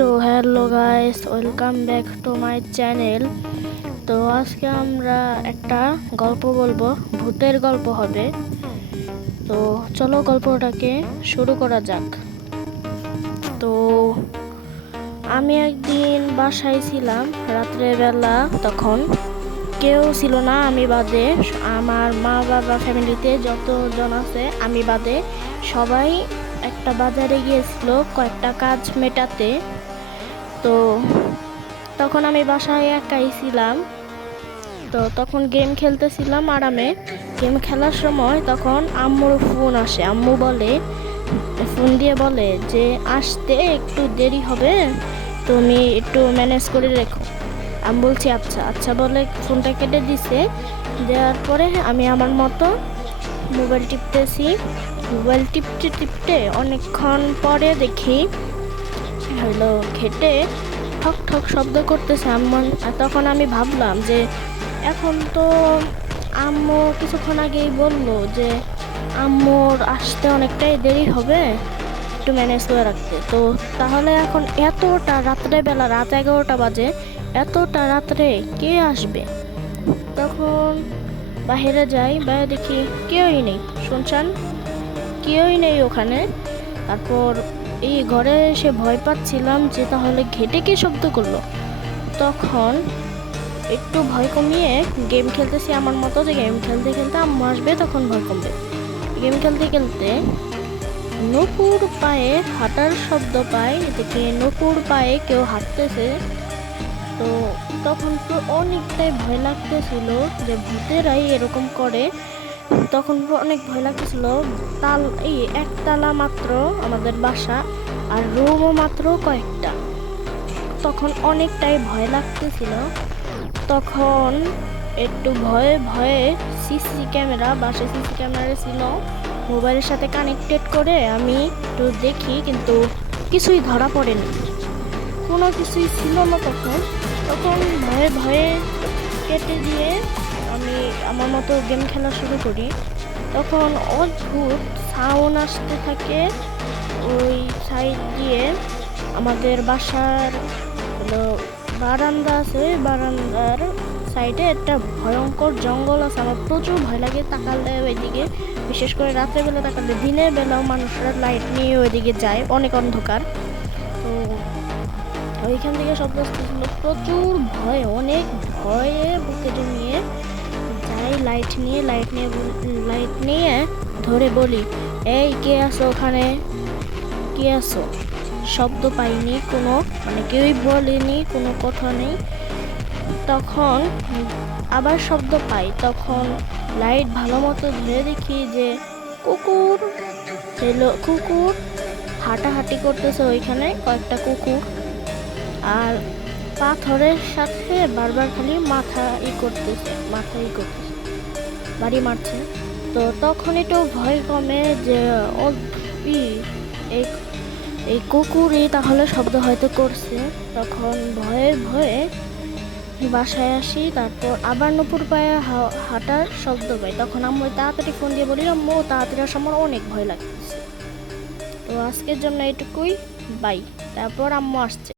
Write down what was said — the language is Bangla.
তো hello guys, welcome back to my channel. তো আজকে আমরা একটা গল্প বলবো, ভূতের গল্প হবে। তো চলো গল্পটাকে শুরু করা যাক। তো আমি একদিন বাসায় ছিলাম রাত্রেবেলা, তখন কেউ ছিল না আমি বাদে। আমার মা বাবা ফ্যামিলিতে যতজন আছে আমি বাদে সবাই একটা বাজারে গিয়েছিল কয়েকটা কাজ মেটাতে। তো তখন আমি বাসায় একাই ছিলাম। তো তখন গেম খেলতেছিলাম আরামে। গেম খেলার সময় তখন আম্মুর ফোন আসে। আম্মু ফোন দিয়ে বলে যে আসতে একটু দেরি হবে, তুমি একটু ম্যানেজ করে রেখো। আমি বলছি আচ্ছা আচ্ছা বলে ফোনটা কেটে দিছে। দেওয়ার পরে আমি আমার মতো মোবাইল টিপতেছি। মোবাইল টিপতে টিপতে অনেকক্ষণ পরে দেখি হলো ঘেটে ঠক ঠক শব্দ করতেছে আম্মু। তখন আমি ভাবলাম যে এখন তো আম্মু কিছুক্ষণ আগেই বললো যে আম্মুর আসতে অনেকটাই দেরি হবে, একটু ম্যানেজ করে রাখতে। তো তাহলে এখন এতটা রাত্রেবেলা, রাত 11টা বাজে, এতটা রাত্রে কে আসবে? তখন বাইরে যাই, বাইরে দেখি কেউই নেই, শুনছেন, কেউই নেই ওখানে। তারপর এই ঘরে এসে ভয় পাচ্ছিলাম যে তাহলে ঘেটে কে শব্দ করলো। তখন একটু ভয় কমিয়ে গেম খেলতেছি আমার মতো, যে গেম খেলতে খেলতে আম্মু আসবে তখন ভয় কমবে। গেম খেলতে খেলতে নকুর পায়ে হাঁটার শব্দ পাই, এদিকে নকুর পায়ে কেউ হাঁটতেছে। তো তখন তো অনেকটাই ভয় লাগতেছিল যে ভূতেরাই এরকম করে। তখন অনেক ভয় লাগতেছিল। এই একতলা মাত্র আমাদের বাসা, আর রুমও মাত্র কয়েকটা। তখন অনেকটাই ভয় লাগতেছিল। তখন একটু ভয়ে ভয়ে বাসায় সিসি ক্যামেরা ছিল, মোবাইলের সাথে কানেক্টেড করে আমি একটু দেখি, কিন্তু কিছুই ধরা পড়েনি, কোনো কিছুই ছিল না। তখন তখন ভয়ে ভয়ে কেটে দিয়ে আমি আমার মতো গেম খেলা শুরু করি। তখন অদ্ভুত সাউন্ড আসতে থাকে ওই সাইড দিয়ে। আমাদের বাসার হলো বারান্দা আছে, ওই বারান্দার সাইডে একটা ভয়ঙ্কর জঙ্গল আছে। আমার প্রচুর ভয় লাগে তাকালে ওইদিকে, বিশেষ করে রাত্রেবেলা তাকালে। দিনের বেলাও মানুষরা লাইট নিয়ে ওইদিকে যায়, অনেক অন্ধকার। তো ওইখান থেকে শব্দ আসতেছিল, প্রচুর ভয়, অনেক ভয়ে বুকে জমিয়ে যাই লাইট নিয়ে ধরে বলি, এই কে আছো ওখানে, কে আছো? শব্দ পাইনি কোনো, মানে কেউই বলেনি, কোনো কথা নেই। তখন আবার শব্দ পাই, তখন লাইট ভালো মতো ধরে দেখি যে কুকুর কুকুর হাঁটাহাঁটি করতেছে ওইখানে, কয়েকটা কুকুর। আর পাথরের সাথে বারবার খালি মাথা করতেছে, বাড়ি মারছে। তো তখন একটু ভয় কমে যে ও এই এই কুকুরই তাহলে শব্দ হয়তো করছে। তখন ভয়ে ভয়ে বাসায় আসি। তারপর আবার নুপুর পায়ে হাঁটার শব্দ পাই। তখন আম্মু তাড়াতাড়ি ফোন দিয়ে বলি, আম্মু তাড়াতাড়ি আসার, আমার অনেক ভয় লাগছে। তো আজকের জন্য এটুকুই, বাই। তারপর আম্মু আসছে।